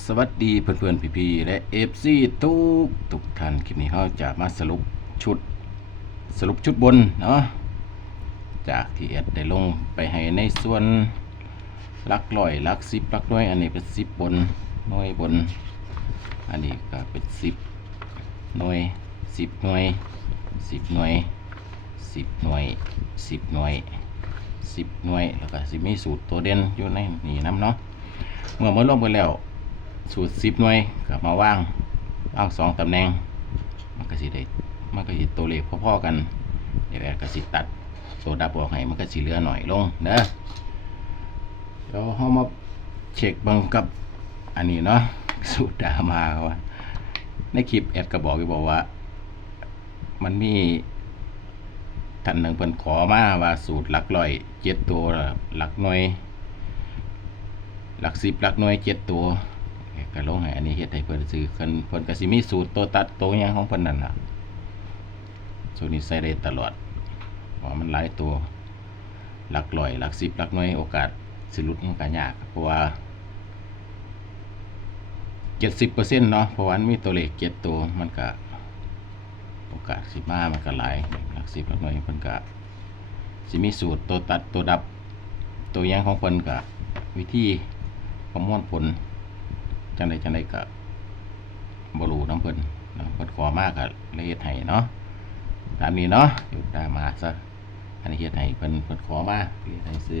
สวัสดีเพื่อนๆพี่ๆและเอฟซีทุกทุกท่านคลิปนี้เขาจะมาสรุปชุดสรุปชุดบนเนาะจากที่เอ็ดได้ลงไปให้ในส่วนลักร้อยลักสิบลักหน่วยอันนี้เป็นสิบบนน่วยบน อันนี้ก็เป็นสิบน่วยสิบหน่วยสิบหน่วยสิบหน่วยสิบหน่วยสิบหน่วยแล้วก็สิมีสูตรตัวเด่นอยู่ในนี่น้ำเนาะเมื่อมารวมกันแล้ว สูตรสิบหน่วยก็มาว่างว่างสองตำแหน่ง มันก็สิได้มันก็สิตัวเลขพอๆกัน เดี๋ยวแอดก็สิตัดตัวดับออกให้มันก็สิเหลือหน่อยลงเด้อเดี๋ยวเฮามาเช็คบิ่งกับอันนี้เนาะสูตรดามาว่าในคลิปแอดก็บอกอยู่บอกว่า มันมีท่านหนึ่งเพิ่นขอมาว่าสูตรหลักร้อยเจ็ดตัวหลักหน่วย หลักสิบหลักหน่วยเจ็ดตัว ก็ลงให้อันนี้เฮ็ดให้เพิ่นซื้อเพิ่นเพิ่นก็สิมีสูตรตัวตัดตัวหยังของเพิ่นนั่นล่ะสูตรนี้ใส่ได้ตลอดเพราะมันหลายตัวหลักร้อยหลักสิบหลักหน่วยโอกาสสิหลุดมันก็ยากเพราะว่าเจ็ดสิบเปอร์เซ็นต์เนาะเพราะว่ามันมีตัวเลขเจ็ดตัวมันก็โอกาสสิมามันก็หลายหลักสิบหลักหน่วยเพิ่นก็สิมีสูตรตัวตัดตัวดับตัวย่างของเพิ่นก็วิธีประมวลผล จังใดจังใดก็บ่รู้นํเพิ่นนะเพิ่นขอมากก็เลยเฮ็ดให้เนาะตามนี้เนาะอยู่ตามมาซะอันนี้เฮ็ดให้เพิ่นเพิ่นขอมาเฮ็ดให้ซื้อ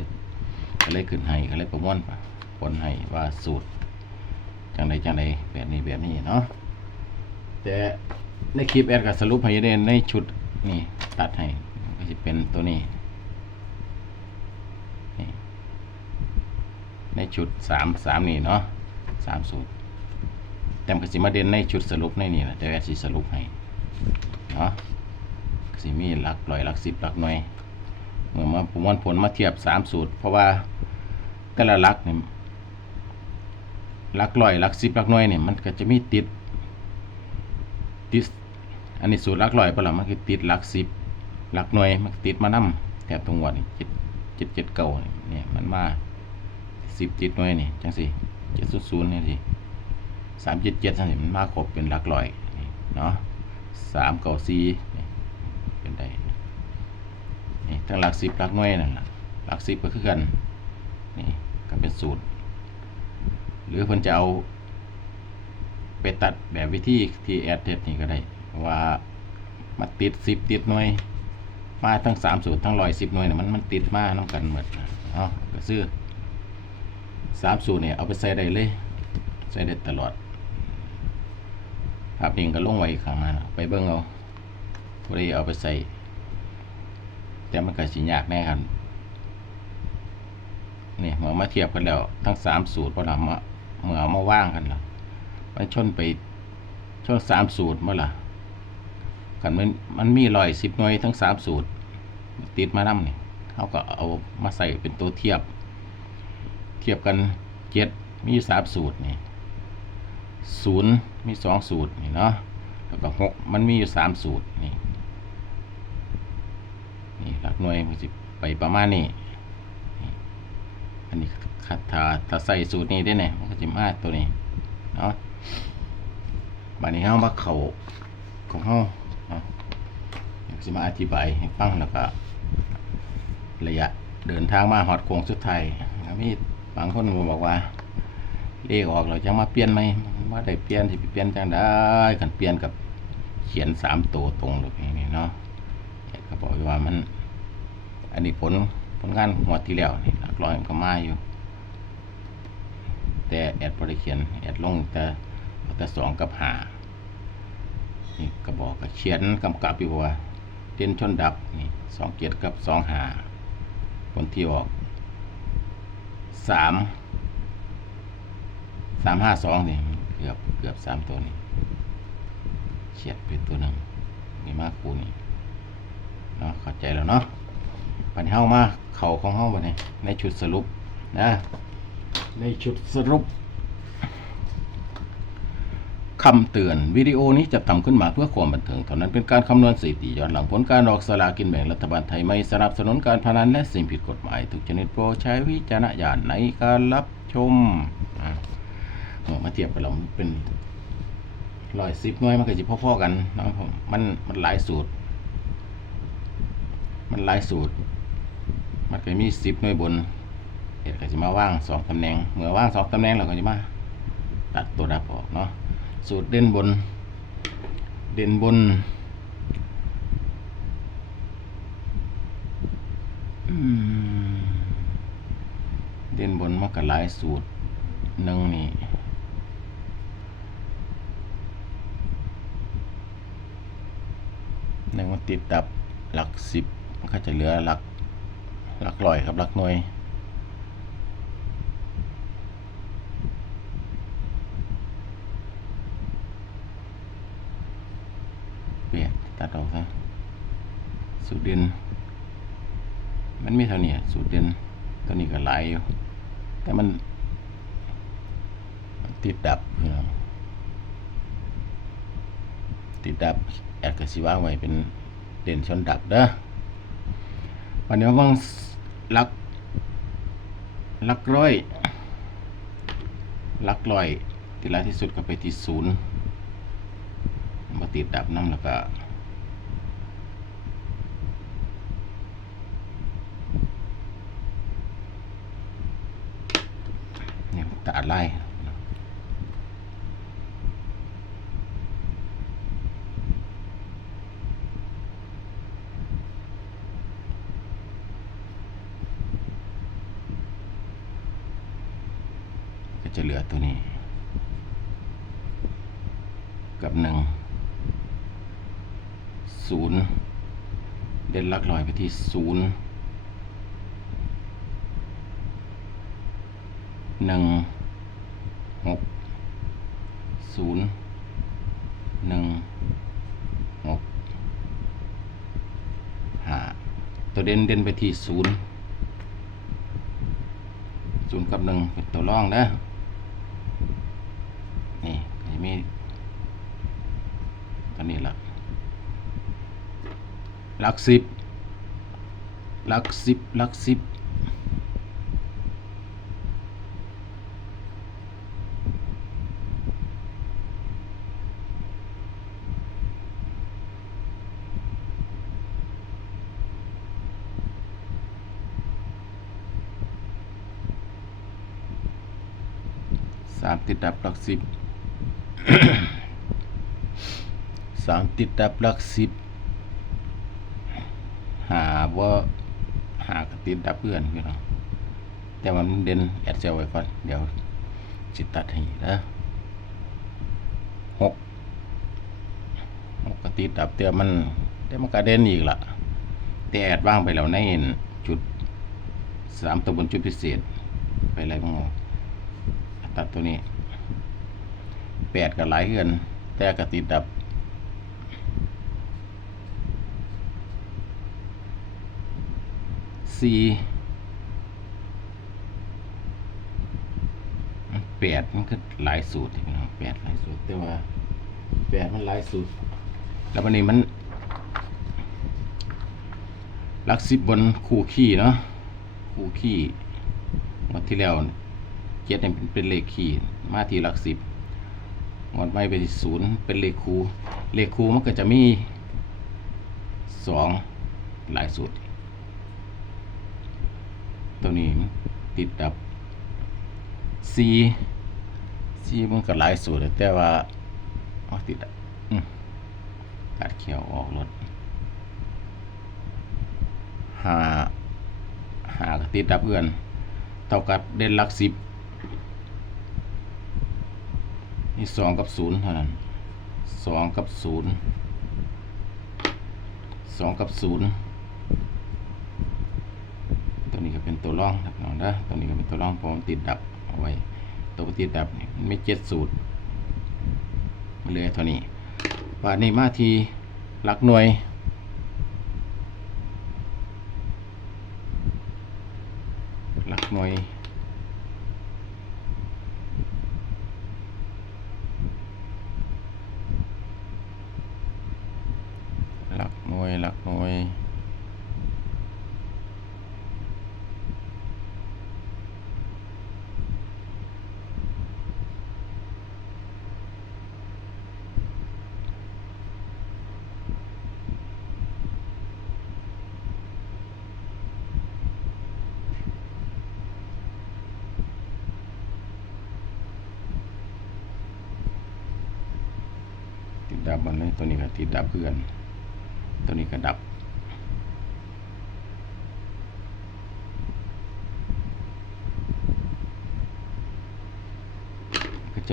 ก็เลยขึ้นให้ก็เลยประมวลผลให้ว่าสูตรจังใดจังใดแบบนี้แบบนี้เนาะแต่ในคลิปแอดก็สรุปให้ได้ในชุดนี่ตัดให้ก็สิเป็นตัวนี้ในชุดสามสามนี่เนาะ สามสูตรแต่มกสิมาเด่นในชุดสรุปในนี่นะแต่ว่าสิสรุปให้เนาะกสิมีหลักร้อยหลักสิบหลักหน่วยเมื่อมาประมวลผลมาเทียบสามสูตร เพราะว่าแต่ละหลักเนี่ยหลักร้อยหลักสิบหลักหน่วยเนี่ยมันก็จะมีติดติดอันนี้สูตรหลักร้อยเปล่ามันคือติดหลักสิบหลักหน่วยมันติดมานํแถบตรงหัวนี่เจ็ดเจ็ดเจ็ดเก้าเนี่ยมันมาสิบจิตหน่วยนี่จังสิ เจ็ดศูนย์ศูนย์นี่สิสามเจ็ดเจ็ดจังสิมันมาครบเป็นหลักร้อยนี่เนาะสามเก้าสี่เป็นได้นี่ทั้งหลักสิบหลักหน่วยนั่นแหละหลักสิบก็คือกันนี่ก็เป็นสูตร หรือเพิ่นจะเอาไปตัดแบบวิธีที่แอดเทสนี่ก็ได้ ว่ามาติดสิบติดหน่วยมาทั้งสามสูตรทั้งร้อยสิบหน่วยเนี่ยมันมันติดมาน้องกันหมดเนาะก็ซื้อ สามสูตรเนี่ยเอาไปใส่ได้เลย ใส่ได้ตลอด ภาพนิ่งก็ลงไว้ข้างหน้าไปเบิ่งเอาพอดีเอาไปใส่ แต่มันก็สิยากแน่ครับนี่เมื่อมาเทียบกันแล้ว ทั้งสามสูตรพอเรามาเมื่อเอมาว่างกันแล้วมันชนไปชนสามสูตรเมื่อล่ะกันมันมันมีรอยสิบหน่วยทั้งสามสูตร ติดมานํนี่เขาก็เอามาใส่เป็นตัวเทียบ เทียบกันเจ็ดมีสามสูตรนี่ศูนย์มีสองสูตรนี่เนาะแล้วก็หกมันมีอยู่สามสูตรนี่นี่หลักหน่วยมันจะไปประมาณนี้นอันนี้ถ้าถ้าถ้าใส่สูตรนี้ได้เนี่ยมันก็จะมาตัวนี้เนาะบัดนี้เฮามาเข่าของเฮาเนาะเดี๋ยวสิมาอธิบายให้ฟังแล้วก็ระยะเดินทางมาหอดโค้งสุดท้ายมี บางคนก็บอกว่าเลขออกเราจะมาเปลี่ยนไหมว่าได้เปลี่ยนที่เปลี่ยนจังได้กันเปลี่ยนกับเขียนสามตัวตรงเลยนี่เนาะก็บอกว่ามัน อันนี้ผลผลงานหัวดที่แล้วนี่หลักร้อยมันก็มาอยู่ แต่แอดบริเขียนแอดลงแต่แต่สองกับหานี่ก็บอกก็เขียนกำกับอยู่ว่าเต้นชนดับนี่สองเกียรกับสองหาผลที่ออก สามสามห้าสองนี่เกือบเกือบสามตัวนี่เฉียดไปตัวหนึ่งมีมากคูนี่เนาะเข้าใจแล้วเนาะปันเฮ้ามาเข่าของเฮ้าวันนี้ในชุดสรุปนะในชุดสรุป คำเตือนวิดีโอนี้จะทำขึ้นมาเพื่อความบันเทิงเท่านั้นเป็นการคำนวณสถิติย้อนหลังผลการออกสลากินแบ่งรัฐบาลไทยไม่สนับสนุนการพนันและสิ่งผิดกฎหมายทุกชนิดโปรดใช้วิจารณญาณในการรับชมมาเทียบกันแล้วมันเป็นร้อยสิบหน่วยมันก็จะพ่อๆกันนะผมมันมันหลายสูตร มันหลายสูตร มันก็มีสิบหน่วยบนเอ็ดก็จะมาว่างสองตำแหน่งเมื่อว่างสองตำแหน่งเราก็จะมาตัดตัวดับออกเนาะ สูตรเด่นบน เด่นบนเด่นบนมันก็หลายสูตรหนึ่งนี่หนึ่งมันติดดับหลักสิบมันก็จะเหลือหลักหลักร้อยครับหลักหน่วย เปลี่ยน ตัดออกซะสูตรเด่น มันไมีเท่านี้สูตรเด่นตัวนี้ก็หลายอยู่ แต่มัน ติดดับพี่น้องติดดับแอดกสิว่างไว้เป็นเด่นชนดับเด้อวันนี้ว่างลักลักร้อยลักร้อยที่หลาที่สุดก็ไปที่ศูนย์มาติดดับน้ำแล้วก็ เนี่ยตาไล่ก็จะเหลือตัวนี้ กับหนึ่งศูนย์เด่นลักลอยไปที่ศูนย์ หนึ่งหกศูนย์หนึ่งหกหาตัวเด่นเด่นไปที่ศูนย์ศูนย์กับหนึ่งเป็นตัวร่องนะนี่จะมีตัวนี้ละหลักสิบหลักสิบหลักสิบ สามติดดับหลักสิบสามติดดับหลักสิบหาว่าหากระติดดับเพื่อนพี่น้องแต่ว่ามันเด่นแอดเซลไว้ก่อน เดี๋ยวจิตตัดให้นะหกหกกระติดดับเตียมันแต่มันกระเด็นอีกละแต่แอดว่างไปแล้วในจุดสามตัวบนจุดพิเศษไปอะไรบ้างเอา ตัดตัวนี้แปดกับหลายเฮือน แต่กระติดดับสี่แปดมันก็หลายสูตรพี่น้องแปดหลายสูตรแต่ว่าแปดมันหลายสูตร แล้ววันนี้มันลักสิบบนคู่ขี้เนาะคู่ขี้งวดที่แล้ว เจ็ดเนี่ยเป็นเลขขี้มาที่หลักสิบงวดไม่ไปที่ศูนย์เป็นเลขคูเลขคูมันก็จะมีสองหลายสูตร ตัวนี้ติดดับ C C มันก็หลายสูตรแต่ว่าอ๋อติดดับอืมตัดเขียวออกรถหาหาติดดับเพื่อนเท่ากับเด่นหลักสิบ นี่สองกับศูนย์เท่านั้นสองกับศูนย์สองกับศูนย์ตัวนี้ก็เป็นตัวร่องนะน้องนะตัวนี้ก็เป็นตัวร่องเพราะมันติดดับเอาไว้ ตัวติดดับนี่มันไม่เจ็ดสูตรมาเลยเท่านี้ว่านี้มาทีหลักหน่วย ลักหน่วยหลักหน่วยติดดับมันเลยตัวนี้ก็ติดดับเพื่อน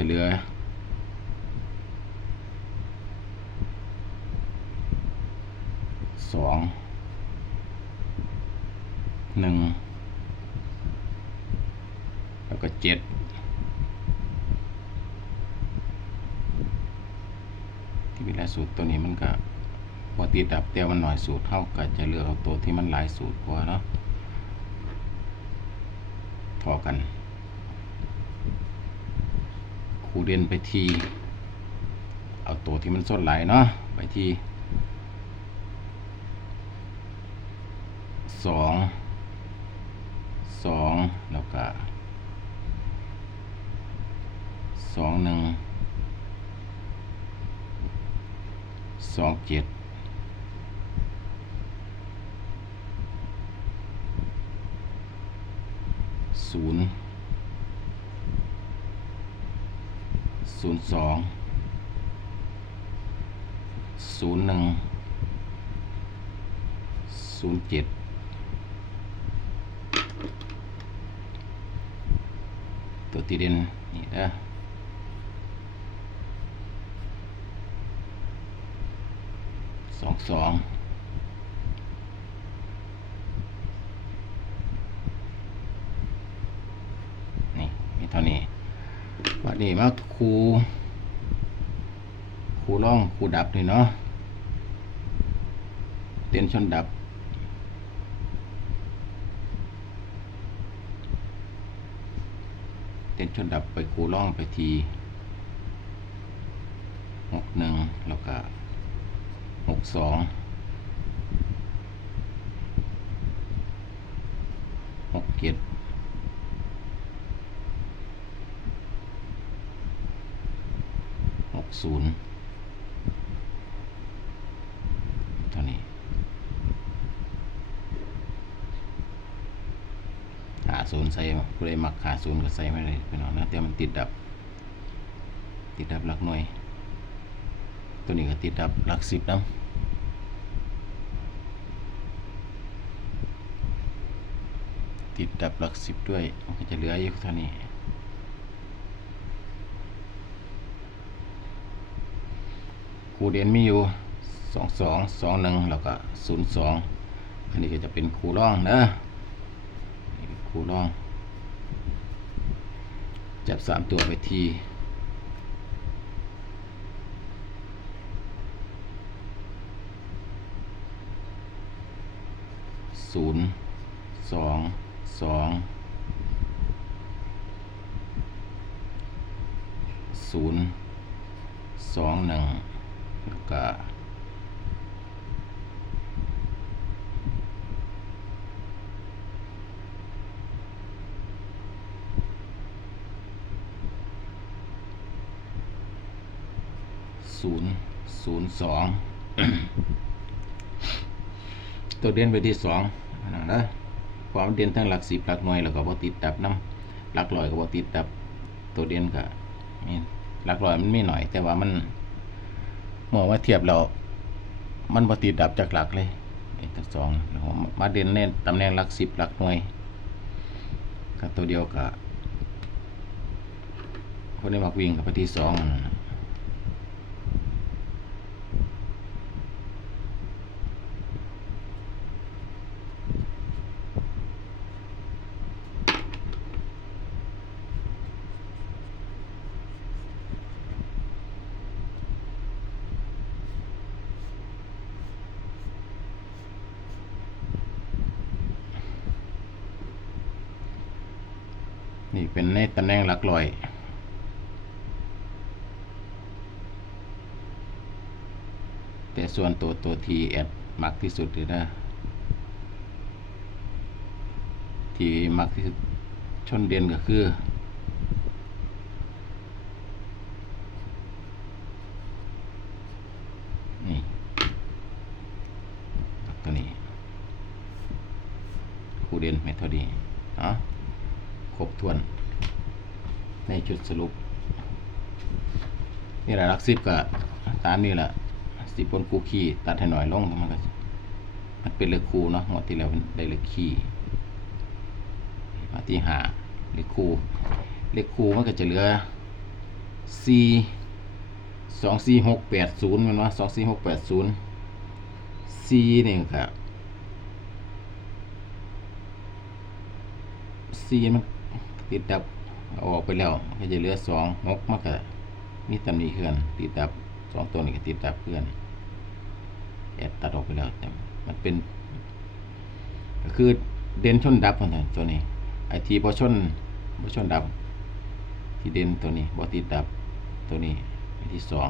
จะเหลือสองหนึ่งแล้วก็เจ็ดที่วิไลสูตรตัวนี้มันก็พอติดดับแต่มันหน่อยสูตรเท่าก็จะเลือกเอาตัวที่มันหลายสูตรกว่าเนาะพอกัน ครู เด่นไปทีเอาตัวที่มันสดไหลายเนาะไปทีสองสองแล้วก็สองหนึ่งสองเจ็ดศูนย์ ศูนย์สองศูนย์หนึ่งศูนย์เจ็ดตัวที่เด่นนี่เด้อสองสองนี่มีเท่านี้วั นนี้มาคูคูร่องคูดับนี่เนาะเต้นชนดับ เต้นชนดับไปคูร่องไปทีหกหนึ่งแล้วก็หกสองหกเจ็ดหก ศูนย์เท่านี้หาศูนย์ใส่ผู้ใดมักหาศูนย์ก็ใส่ไม่เลยพี่น้องนะแต่มันติดดับ ติดดับหลักหน่วย ตัวนี้ก็ติดดับหลักสิบนะติดดับหลักสิบด้วย มันก็จะเหลืออยู่เท่านี้ คูเด่นมีอยู่สองสองสองหนึ่งแล้วก็ศูนย์สองอันนี้ก็จะเป็นคูร่องนะนคูร่อง จับสามตัวไปทีศูนย์สองสองศูนย์สองหนึ่ง ก็ศูนย์ศูนย์สองตัวเด่นไปที่สองนะนะความเด่นทั้งหลักสิบหลักหน่วยแล้วก็บ่ติดดับน้ำหลักร้อยก็บ่ติดดับตัวเด่นก็นี่หลักร้อยมันไมีหน่อย แต่ว่ามัน มองว่าเทียบเรามันบ่ติดดับจากหลักเลยไอ้ทั้งสองมาเด่นเน้นตำแหน่งหลักสิบหลักหน่วยกับตัวเดียวกับคนนี้มักวิ่งกับไปที่สองนะ นี่เป็นในตำแหน่งหลักร้อย แต่ส่วนตัวตัวทีแอดมักที่สุดเลยนะ ที่มักที่สุดชนเด่นก็คือนี่ตัวนี้คู่เด่นเมทอดีเนาะครบถ้วน ในจุดสรุป นี่แหละลักสิบก็ตามนี่แหละ สิบนคูคีตัดให้หน่อยลงมันก็มันเป็นเลขคูเนาะงวดที่แล้วมันได้เลขคีมาที่หาเลขคูเลขคูมันก็จะเหลือสี่สองสี่หกแปดศูนย์มันว่าสองสี่หกแปดศูนย์สี่นี่ครับสี่มันติดดับออกไปแล้วก็จะเหลือสองหกมันก็มีตำหนิเพื่อนติดดับสองตัวนี้ก็ติดดับเพื่อน ไปแล้วแต่มันเป็น ก็คือเด่นชนดับมันตัวนี้ไอทีบอชนบอชนดับ ที่เด่นตัวนี้บอติดดับตัวนี้ที่สอง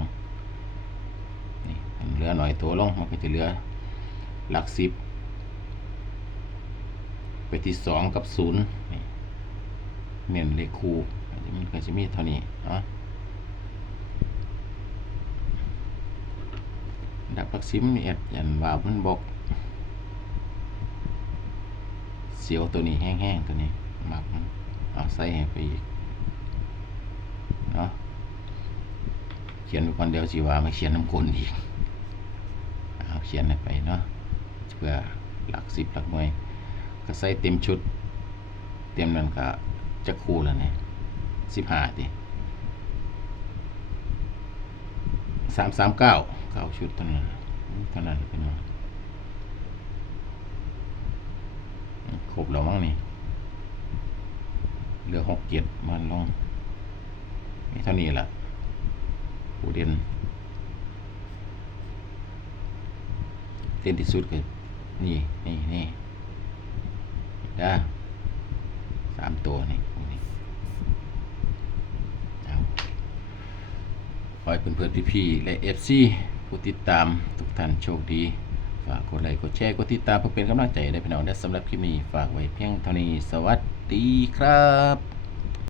นี่มันเหลือหน่อยตัวลงมันก็จะเหลือหลักสิบไปที่สองกับศูนย์เน้นเลขคูมันก็จะมีเท่านี้เนาะ ดับหลักสิบนี่แอดยันว่ามันบอกเสียวตัวนี้แห้งๆตัวนี้หมักเอาใส่ให้ไปอีกเนาะเขียนไปคนเดียวสิว่าไม่เขียนน้ำกลนอีกเอาเขียนไปเนาะเพื่อหลักสิบหลักหน่วยก็ใส่เต็มชุด เต็มนั่นก็จะคู่แล้วเนี่ยสิบห้าดิสามสามเก้า เก้าชุดเท่านั้นเท่านั้นไปเนาะครบแล้วมั้งนี่ เหลือหกเจ็ดมันลงนี่เท่านี้แหละปูเด่นเด่นที่สุดคือนี่นี่นี่ด้าสามตัวนี่นี่เอาขอให้เพื่อนๆพี่ๆและเอฟซี ผู้ติดตามทุกท่านโชคดี ฝากกดไลค์กดแชร์กดติดตามเพื่อเป็นกำลังใจได้พี่น้องได้สำหรับคลิปนี้ฝากไว้เพียงเท่านี้สวัสดีครับ